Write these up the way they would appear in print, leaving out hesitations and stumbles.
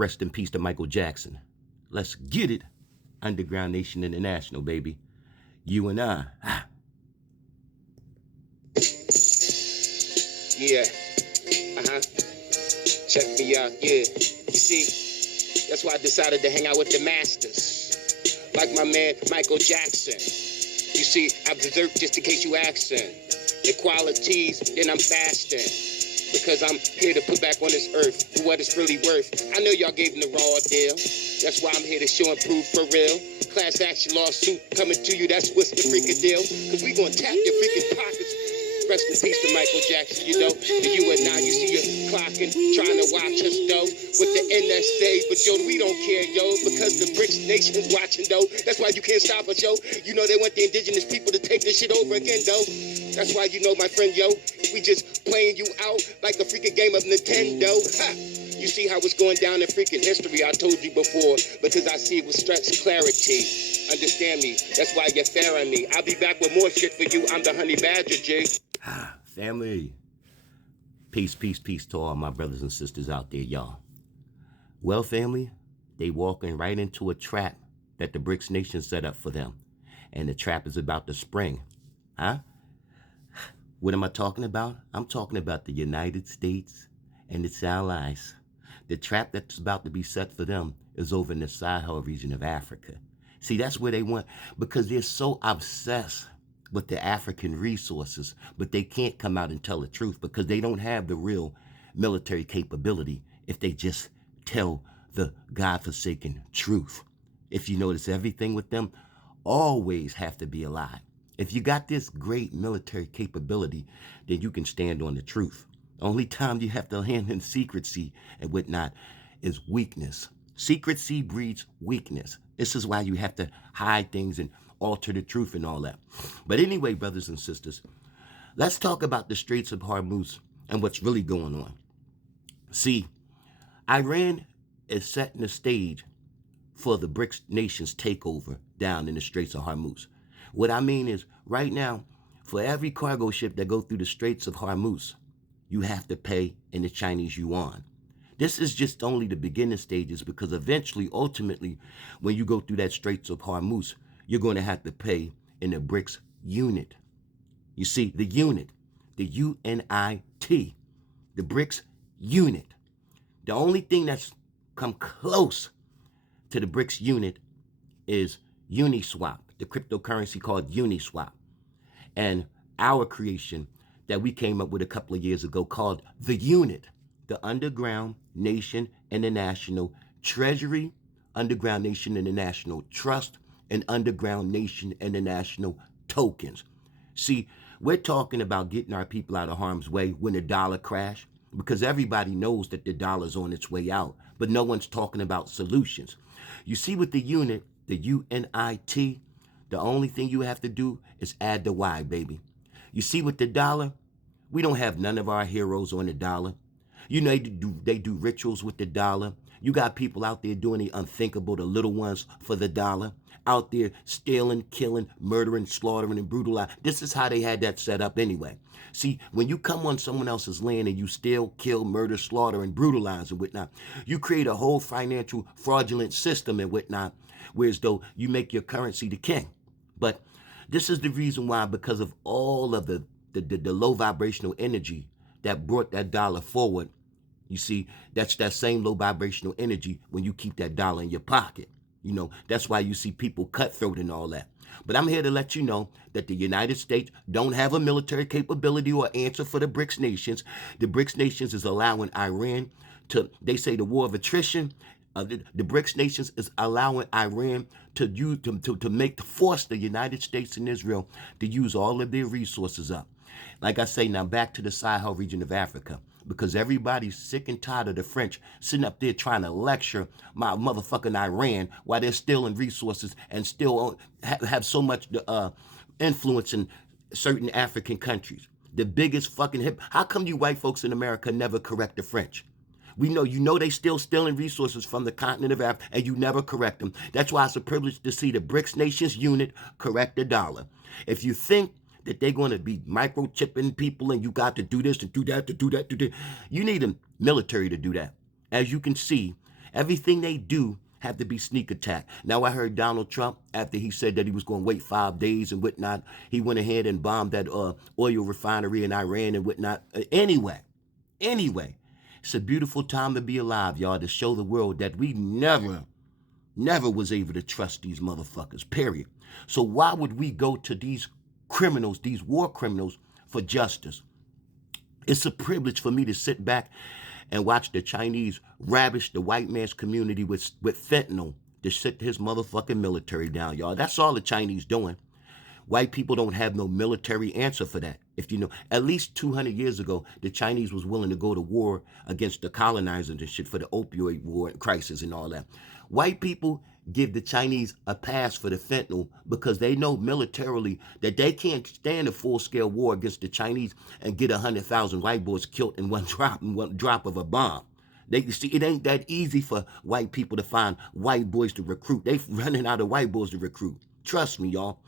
Rest in peace to Michael Jackson. Let's get it. Underground Nation International, baby. You and I. Yeah. Check me out. Yeah. You see, that's why I decided to hang out with the masters. Like my man Michael Jackson. You see, I observed just in case you asking. The qualities, then I'm fasting. Because I'm here to put back on this earth for what it's really worth. I know y'all gave him the raw deal. That's why I'm here to show and prove for real. Class action lawsuit coming to you, that's what's the freaking deal. Because we gonna tap your freaking pockets. Rest in peace to Michael Jackson, you know. The you and I, you see you clocking, trying to watch us, though, with the NSA. But, yo, we don't care, yo, because the BRICS nation's watching, though. That's why you can't stop us, yo. You know they want the indigenous people to take this shit over again, though. That's why, you know, my friend, yo, we just playing you out like a freaking game of Nintendo. Ha! You see how it's going down in freaking history, I told you before, because I see it with stretched clarity. Understand me, that's why you're fair on me. I'll be back with more shit for you. I'm the Honey Badger, G. Family. Peace, peace, peace to all my brothers and sisters out there, y'all. Well, family, they walking right into a trap that the BRICS nation set up for them. And the trap is about to spring. What am I talking about? I'm talking about the United States and its allies. The trap that's about to be set for them is over in the Sahel region of Africa. See, that's where they want, because they're so obsessed with the African resources, but they can't come out and tell the truth because they don't have the real military capability if they just tell the godforsaken truth. If you notice, everything with them always have to be a lie. If you got this great military capability, then you can stand on the truth. Only time you have to hand in secrecy and whatnot is weakness. Secrecy breeds weakness. This is why you have to hide things and alter the truth and all that. But anyway, brothers and sisters, let's talk about the Straits of Hormuz and what's really going on. See, Iran is setting the stage for the BRICS nations takeover down in the Straits of Hormuz. What I mean is, right now, for every cargo ship that goes through the Straits of Hormuz, you have to pay in the Chinese yuan. This is just only the beginning stages, because eventually, ultimately, when you go through that Straits of Hormuz, you're going to have to pay in the BRICS unit. You see, the unit, the UNIT, the BRICS unit. The only thing that's come close to the BRICS unit is Uniswap, the cryptocurrency called Uniswap. And our creation that we came up with a couple of years ago called the unit, the Underground Nation International Treasury, Underground Nation International Trust, and Underground Nation International Tokens. See, we're talking about getting our people out of harm's way when the dollar crashed, because everybody knows that the dollar's on its way out, but no one's talking about solutions. You see, with the unit, the UNIT, the only thing you have to do is add the Y, baby. You see, with the dollar, we don't have none of our heroes on the dollar. You know, they do rituals with the dollar. You got people out there doing the unthinkable, the little ones for the dollar, out there stealing, killing, murdering, slaughtering, and brutalizing. This is how they had that set up anyway. See, when you come on someone else's land and you steal, kill, murder, slaughter, and brutalize and whatnot, you create a whole financial fraudulent system and whatnot, whereas though you make your currency the king. But this is the reason why, because of all of the low vibrational energy that brought that dollar forward. You see, that's that same low vibrational energy when you keep that dollar in your pocket. You know, that's why you see people cutthroat and all that. But I'm here to let you know that the United States don't have a military capability or answer for the BRICS nations. The BRICS nations is allowing Iran to, they say the war of attrition. The BRICS nations is allowing Iran to use to force the United States and Israel to use all of their resources up. Like I say, now back to the Sahel region of Africa, because everybody's sick and tired of the French sitting up there trying to lecture my motherfucking Iran while they're stealing resources and still have so much influence in certain African countries. The biggest fucking how come you white folks in America never correct the French? We know, you know, they still stealing resources from the continent of Africa, and you never correct them. That's why it's a privilege to see the BRICS nations unit correct the dollar. If you think that they're going to be microchipping people and you got to do this and do that, to do that, to do that, you need a military to do that. As you can see, Everything they do have to be sneak attack. Now I heard Donald Trump, after he said that he was going to wait 5 days and whatnot, he went ahead and bombed that oil refinery in Iran and whatnot. Anyway, it's a beautiful time to be alive, y'all, to show the world that we never was able to trust these motherfuckers, period. So why would we go to these criminals, these war criminals, for justice? It's a privilege for me to sit back and watch the Chinese ravish the white man's community with fentanyl to sit his motherfucking military down, y'all. That's all the Chinese doing. White people don't have no military answer for that. If you know, at least 200 years ago, the Chinese was willing to go to war against the colonizers and shit for the opioid war crisis and all that. White people give the Chinese a pass for the fentanyl because they know militarily that they can't stand a full-scale war against the Chinese and get 100,000 white boys killed in one drop of a bomb. You see, it ain't that easy for white people to find white boys to recruit. They running out of white boys to recruit. Trust me, y'all.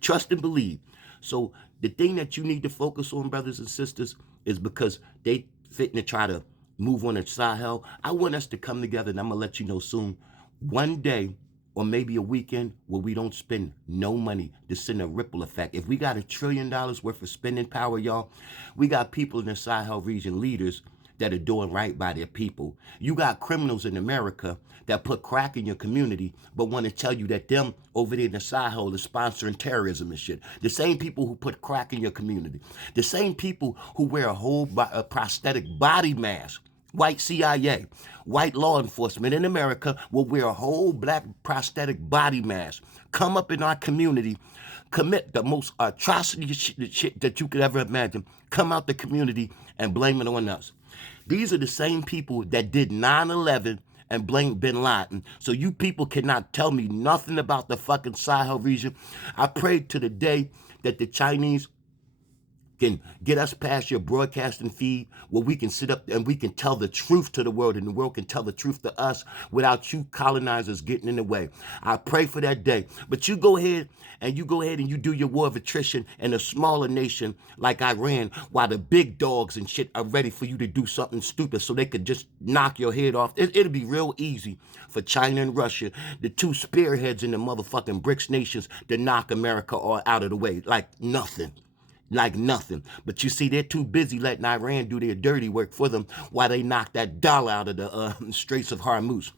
Trust and believe. So the thing that you need to focus on, brothers and sisters, is because they fitting to try to move on the Sahel. I want us to come together, and I'm going to let you know soon, one day or maybe a weekend where we don't spend no money to send a ripple effect. If we got $1 trillion worth of spending power, y'all, we got people in the Sahel region, leaders, that are doing right by their people. You got criminals in America that put crack in your community but want to tell you that them over there in the Sahel is sponsoring terrorism and shit. The same people who put crack in your community. The same people who wear a whole prosthetic body mask. White CIA, white law enforcement in America will wear a whole black prosthetic body mask, come up in our community, commit the most atrocity shit that you could ever imagine, come out the community and blame it on us. These are the same people that did 9/11 and blamed bin Laden. So you people cannot tell me nothing about the fucking Sahel region. I prayed to the day that the Chinese can get us past your broadcasting feed where we can sit up and we can tell the truth to the world and the world can tell the truth to us without you colonizers getting in the way. I pray for that day. But you go ahead and you do your war of attrition in a smaller nation like Iran while the big dogs and shit are ready for you to do something stupid so they could just knock your head off. It'll be real easy for China and Russia, the two spearheads in the motherfucking BRICS nations, to knock America all out of the way like nothing. Like nothing. But you see, they're too busy letting Iran do their dirty work for them while they knock that dollar out of the Straits of Hormuz.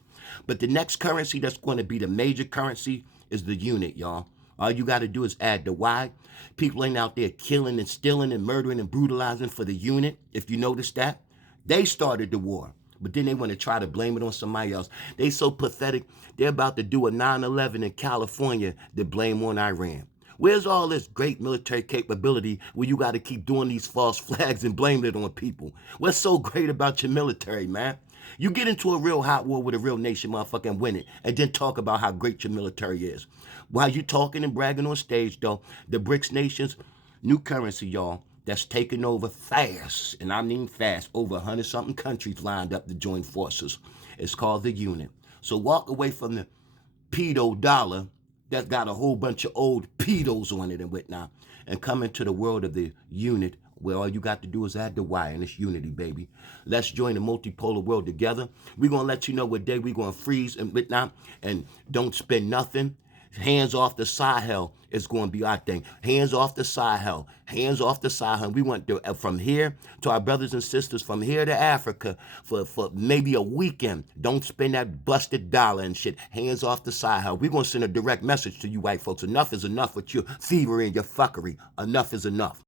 But the next currency that's going to be the major currency is the unit, y'all. All you got to do is add the Y. People ain't out there killing and stealing and murdering and brutalizing for the unit. If you notice that, they started the war. But then they want to try to blame it on somebody else. They so pathetic. They're about to do a 9/11 in California to blame on Iran. Where's all this great military capability where you got to keep doing these false flags and blame it on people? What's so great about your military, man? You get into a real hot war with a real nation, motherfucker, and win it, and then talk about how great your military is. While you talking and bragging on stage, though, the BRICS nations, new currency, y'all, that's taking over fast, and I mean fast, over 100-something countries lined up to join forces. It's called the unit. So walk away from the pedo dollar that's got a whole bunch of old pedos on it and whatnot, and come into the world of the unit where all you got to do is add the Y, and it's unity, baby. Let's join the multipolar world together. We're going to let you know what day we're going to freeze and whatnot, and don't spend nothing. Hands off the Sahel is going to be our thing. Hands off the Sahel. Hands off the Sahel. We want to, from here to our brothers and sisters, from here to Africa for maybe a weekend. Don't spend that busted dollar and shit. Hands off the Sahel. We're going to send a direct message to you white folks. Enough is enough with your thievery and your fuckery. Enough is enough.